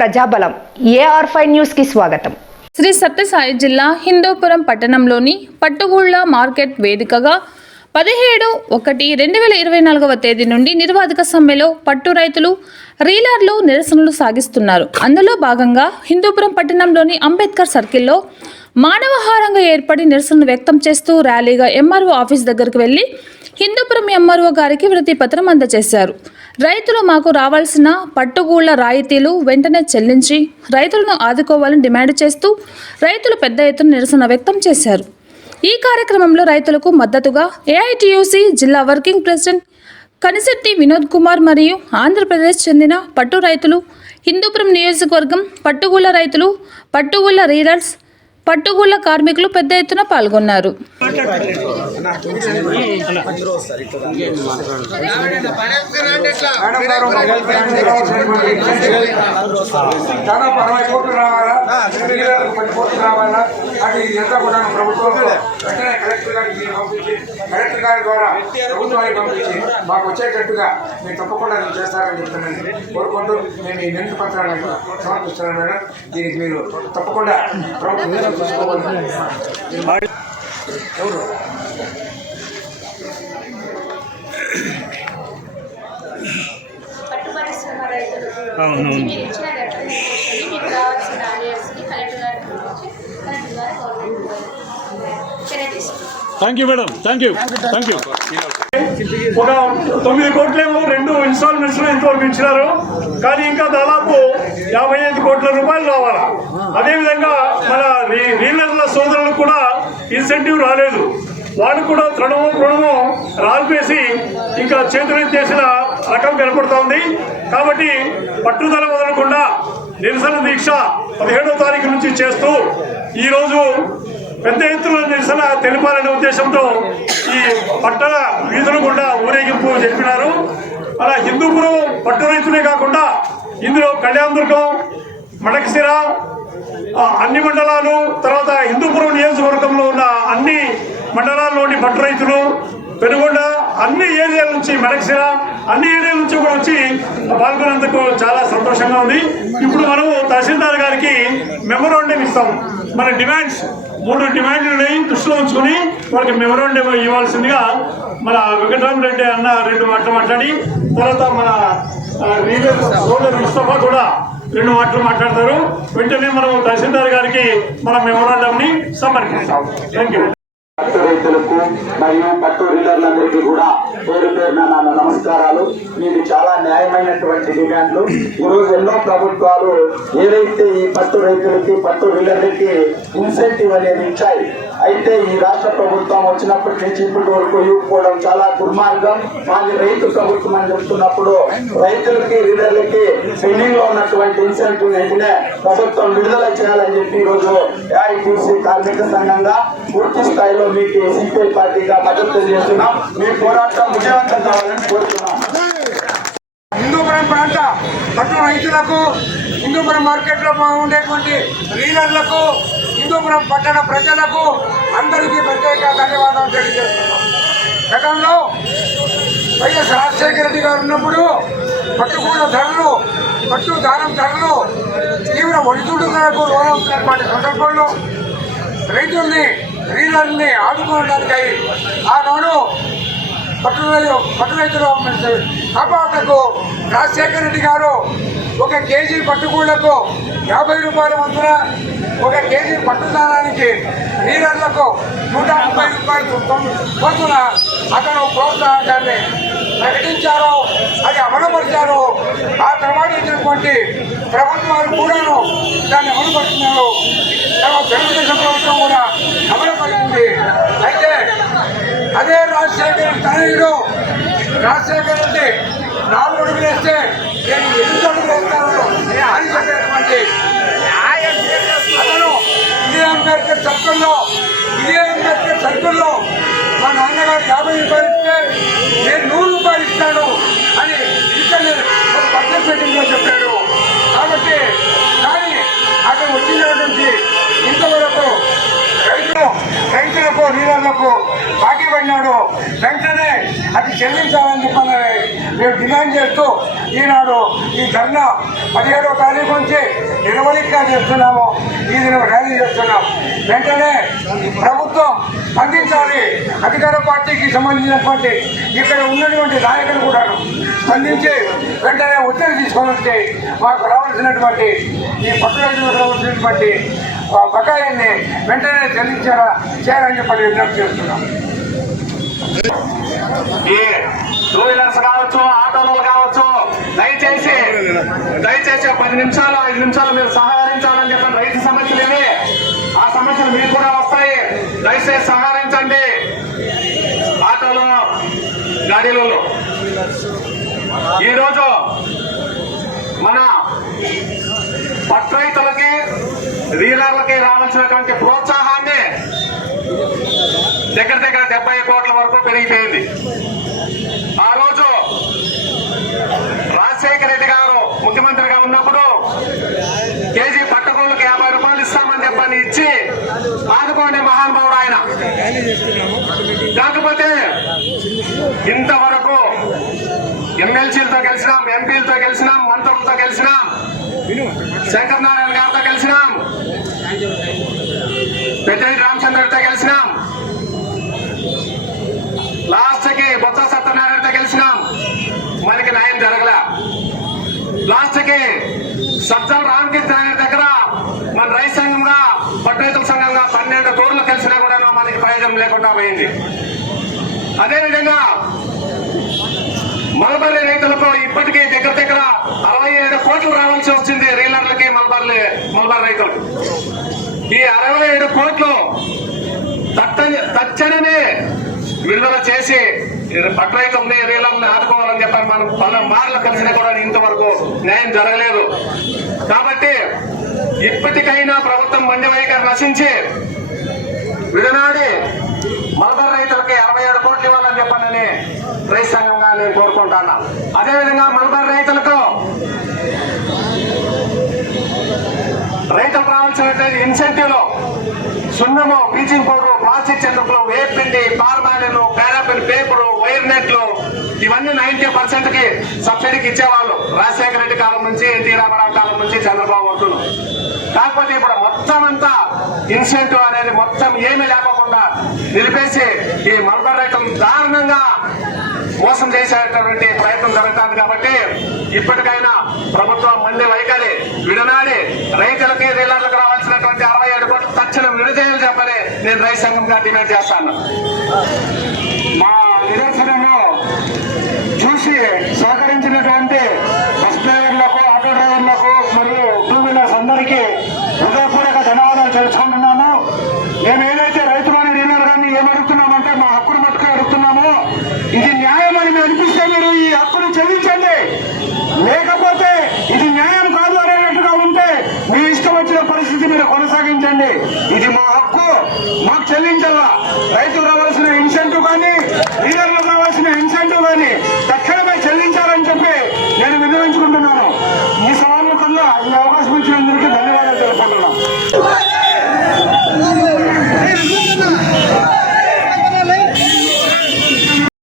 ప్రజాబలం. AR five న్యూస్కి స్వాగతం. శ్రీ సత్యసాయి జిల్లా హిందూపురం పట్టణంలోని పట్టుగూళ్ళ మార్కెట్ వేదికగా పదిహేడు ఒకటి రెండు వేల ఇరవై నాలుగవ తేదీ నుండి నిర్వాధిక సమ్మెలో పట్టు రైతులు రీలర్లు నిరసనలు సాగిస్తున్నారు. అందులో భాగంగా హిందూపురం పట్టణంలోని అంబేద్కర్ సర్కిల్లో మానవహారంగా ఏర్పడి నిరసనలు వ్యక్తం చేస్తూ ర్యాలీగా ఎంఆర్ఓ ఆఫీస్ దగ్గరకు వెళ్ళి హిందూపురం ఎంఆర్ఓ గారికి వినతి పత్రం అందజేశారు. రైతులు మాకు రావాల్సిన పట్టుగూళ్ళ రాయితీలు వెంటనే చెల్లించి రైతులను ఆదుకోవాలని డిమాండ్ చేస్తూ రైతులు పెద్ద ఎత్తున నిరసన వ్యక్తం చేశారు. ఈ కార్యక్రమంలో రైతులకు మద్దతుగా ఏఐటియూసీ జిల్లా వర్కింగ్ ప్రెసిడెంట్ కనిశెట్టి వినోద్ కుమార్ మరియు ఆంధ్రప్రదేశ్ చెందిన పట్టు రైతులు హిందూపురం నియోజకవర్గం పట్టుగూళ్ళ రైతులు పట్టుగూళ్ళ రీడర్స్ పట్టుగూళ్ళ కార్మికులు పెద్ద ఎత్తున పాల్గొన్నారు. చాలా అరవై కోట్లు రావాలా మిగిలిన పది కోట్లు రావాలా అది ఇదంతా కూడా ప్రభుత్వం వెంటనే కలెక్టర్ గారికి మీరు పంపించి కలెక్టర్ గారి ద్వారా ప్రభుత్వానికి పంపించి మాకు వచ్చేటట్టుగా మీరు తప్పకుండా నేను చేస్తారని చెప్తున్నాను. కోరుకుంటూ నేను ఈ నిండు పత్రాలను సమర్పిస్తున్నాను మేడం. దీనికి మీరు తప్పకుండా ప్రభుత్వం చూసుకోవాలి ఎవరు? Thank you madam thank you thank you ఒక తొమ్మిది కోట్లేమో రెండు ఇన్స్టాల్మెంట్స్లో ఇంతవరకు ఇచ్చినారు. కానీ ఇంకా దాదాపు యాభై ఐదు కోట్ల రూపాయలు రావాలా? అదేవిధంగా మన రీ- రీలర్ల సోదరులకు కూడా ఇన్సెంటివ్ రాలేదు. వాళ్ళు కూడా తృణమో తృణమో రాల్పేసి ఇంకా చేతులు చేసిన రకం కనపడుతోంది కాబట్టి పట్టుదల వదలకుండా నిరసన దీక్ష పదిహేడో తారీఖు నుంచి చేస్తూ ఈరోజు పెద్ద ఎత్తున నిరసన తెలిపాలనే ఉద్దేశంతో ఈ పట్టణ వీధులు గుండా ఊరేగింపు జరిపినారు. అలా హిందూపురం పట్టు రైతులే కాకుండా ఇందులో కళ్యాణదుర్గం మడకసిర అన్ని మండలాలు తర్వాత హిందూపురం నియోజకవర్గంలో మండలాల్లోని రైతులు పెనుగొండ అన్ని ఏరియాల నుంచి మెడక్సిర అన్ని ఏరియాల నుంచి కూడా వచ్చి పాల్గొనేందుకు చాలా సంతోషంగా ఉంది. ఇప్పుడు మనము తహసీల్దార్ గారికి మెమోరాండం ఇస్తాం. మన డిమాండ్స్ మూడు డిమాండ్లు దృష్టిలో ఉంచుకొని వాళ్ళకి మెమోరాండం ఇవ్వాల్సిందిగా మన వెంకటరామరెడ్డి అన్న రెండు మాటలు మాట్లాడి తర్వాత మన సోదరు ముస్తఫా కూడా రెండు మాటలు మాట్లాడతారు. వెంటనే మనం తహసీల్దార్ గారికి మన మెమోరాండంని సమర్పిస్తాం. థ్యాంక్ యూ పట్టు రైతులకు మరియు పట్టు డీలర్లందరికీ కూడా పేరు పేరున నా నమస్కారాలు. మీకు చాలా న్యాయమైనటువంటి డిమాండ్లు. ఈరోజు ఎన్నో ప్రభుత్వాలు ఏదైతే ఈ పట్టు రైతులకి పట్టు డీలర్లకి ఇన్సెంటివ్ అనేది ఇచ్చాయి అయితే ఈ రాష్ట్ర ప్రభుత్వం వచ్చినప్పటి నుంచి ఇప్పటి వరకు ఇవ్వకపోవడం చాలా దుర్మార్గం. మాది రైతు ప్రభుత్వం అని చెప్తున్నప్పుడు రైతులకి రీడర్లకి పెండింగ్లో ఉన్నటువంటి ఇన్సెంటివ్ వెంటనే ప్రభుత్వం విడుదల చేయాలని చెప్పి ఈరోజు ఏఐటీసీ కార్మిక సంఘంగా పూర్తి స్థాయిలో మీకు సిపిఐ పార్టీగా మద్దతు తెలియజేస్తున్నాం. మీ పోరాటం విజయవంతం కావాలని కోరుతున్నాం. హిందూపురం ప్రాంత పట్టణ రైతులకు హిందూపురం మార్కెట్లో ఉండేటువంటి రీలర్లకు హిందూపురం పట్టణ ప్రజలకు అందరికీ ప్రత్యేక ధన్యవాదాలు తెలియజేస్తున్నాం. గతంలో వైఎస్ రాజశేఖర రెడ్డి గారు ఉన్నప్పుడు పట్టుకూడ ధరలు పట్టు దారం ధరలు తీవ్ర ఒడిదుడుకులకు లోనవుతున్నటువంటి సందర్భంలో రైతుల్ని రీలర్ని ఆదుకోవడానికి ఆనాడు పట్టు పట్టు రైతులు కాపాటకు రాజశేఖర రెడ్డి గారు ఒక కేజీ పట్టుకూళ్ళకు యాభై రూపాయల వంతున ఒక కేజీ పట్టుదానానికి లీడర్లకు నూట ముప్పై రూపాయలు పొందున అతను ప్రోత్సాహకాన్ని ప్రకటించారో అది అమలుపరిచారో ఆ తర్వాత ఇచ్చినటువంటి ప్రభుత్వాలు కూడాను దాన్ని అమలుపరుస్తున్నారు. తర్వాత తెలుగుదేశం ప్రభుత్వం కూడా అమలుపరిచింది అయితే అదే రాజశేఖర్ తనయుడు రాజశేఖర్ రెడ్డి నాలుగు అడుగులు వేస్తే నేను ఎన్ని అడుగులు వేస్తాను? అని చెప్పేటువంటి అంబేద్కర్ మా నాన్నగారు యాభై రూపాయలు ఇస్తే నేను నూరు రూపాయలు ఇస్తాను అని ఇక్కడ ఒక పత్రిక మీటింగ్లో చెప్పాడు. కాబట్టి కానీ అతను వచ్చిన నుంచి అది చెల్లించాలని చెప్పని మేము డిమాండ్ చేస్తూ ఈనాడు ఈ ధర్నా పదిహేడవ తారీఖు నుంచి నిరవధికంగా చేస్తున్నాము. ఈ దినం ర్యాలీ చేస్తున్నాం. వెంటనే ప్రభుత్వం స్పందించాలి. అధికార పార్టీకి సంబంధించినటువంటి ఇక్కడ ఉన్నటువంటి నాయకులు కూడా స్పందించి వెంటనే ఒత్తిడి తీసుకొని మాకు రావాల్సినటువంటి ఈ పట్టు రావాల్సినటువంటి ఆ బకాయిల్ని వెంటనే చెల్లించారా చేయాలని చెప్పి విజ్ఞప్తి చేస్తున్నాం. ఈ టూ వీలర్స్ కావచ్చు ఆటోలు కావచ్చు దయచేసి దయచేసి పది నిమిషాలు ఐదు నిమిషాలు మీరు సహకరించాలని చెప్పిన రైతు సమస్యలు ఇవి. ఆ సమస్యలు మీకు కూడా వస్తాయి. దయచేసి సహకరించండి. ఆటోలు గాడీలలో. ఈరోజు మన పట్టు రైతులకి రీలర్లకి రావాల్సినటువంటి ప్రోత్సాహం దగ్గర దగ్గర డెబ్బై కోట్ల వరకు పెరిగిపోయింది. ఆ రోజు రాజశేఖర రెడ్డి గారు ముఖ్యమంత్రిగా ఉన్నప్పుడు కేజీ పట్టకూలకు యాభై రూపాయలు ఇస్తామని చెప్పని ఇచ్చి ఆదుకోండి మహానుభావుడు ఆయన. కాకపోతే ఇంతవరకు ఎమ్మెల్సీలతో గెలిచినాం ఎంపీలతో గెలిచినాం మంత్రులతో గెలిచినాం శంకర్ నారాయణ గారితో గెలిచినాం పెద్దరెడ్డి రామచంద్రతో గెలిచినాం లాస్ట్కి బొత్స సత్యనారాయణతో గెలిచినాం మనకి న్యాయం జరగల లాస్ట్కి సజ్జల రామకృష్ణ దగ్గర మన రైతు సంఘంగా పట్టు సంఘంగా పన్నెండు కోట్లు కలిసినా కూడా మనకి ప్రయోజనం లేకుండా పోయింది. అదేవిధంగా మలబర్రి రైతులకు ఇప్పటికీ దగ్గర దగ్గర అరవై ఏడు కోట్లు రావాల్సి వచ్చింది రీలర్లకి మలబర్లి మలబార్ రైతులకు. ఈ అరవై ఏడు కోట్లు తట్టని తక్షణమే విడుదల చేసి పట్టు ఉంది రీలర్ని ఆదుకోవాలని చెప్పని మనం పల మార్లు కలిసినా కూడా ఇంతవరకు న్యాయం జరగలేదు. కాబట్టి ఇప్పటికైనా ప్రభుత్వం మండి వైఖరి నశించి విడనాడి మలబార్ రైతులకి అరవై ఏడు కోట్లు ఇవ్వాలని చెప్పానని రైతు సంఘంగా నేను కోరుకుంటాను అదేవిధంగా మలబార్ రైతులకు రైతులకు రావాల్సినటువంటి ఇన్సెంటివ్లు సున్నము బ్లీచింగ్ పౌడర్ ప్లాస్టిక్ చెందుకులు వేప్ పిండి పార్మాలిన్ పారాపిన్ పేపర్ వైర్ నెట్లు ఇవన్నీ నైన్టీ పర్సెంట్కి సబ్సిడీకి ఇచ్చేవాళ్ళు. రాజశేఖర రెడ్డి కాలం నుంచి ఎన్టీ రామారావు కాలం నుంచి చంద్రబాబు వద్దులు కాకపోతే ఇప్పుడు మొత్తం అంతా ఇన్సెంటివ్ అనేది మొత్తం ఏమీ లేకుండా నిలిపేసి ఈ మల్బర్ రైతులు దారుణంగా మోసం చేసేటటువంటి ప్రయత్నం జరుగుతుంది కాబట్టి ఇప్పటికైనా ప్రభుత్వం మళ్ళీ వైఖరి విడనాడి రైతులకి రీలర్లకు రావాల్సినటువంటి అరవై ఏడు కోట్లు తక్షణం విడుదల చెప్పని నేను రైతు సంఘంగా డిమాండ్ చేస్తాను. మా నిదర్శనము చూసి సహకరించినటువంటి బస్ డ్రైవర్లకు ఆటో డ్రైవర్లకు మరియు టూ వీలర్స్ అందరికీ హృదయపూర్వక ధన్యవాదాలు తెలుసుకుంటున్నాను నేను రైతులు రావాల్సిన ఇన్సెంటివ్ కానీ డీలర్లకు రావాల్సిన ఇన్సెంటివ్ కానీ తక్షణ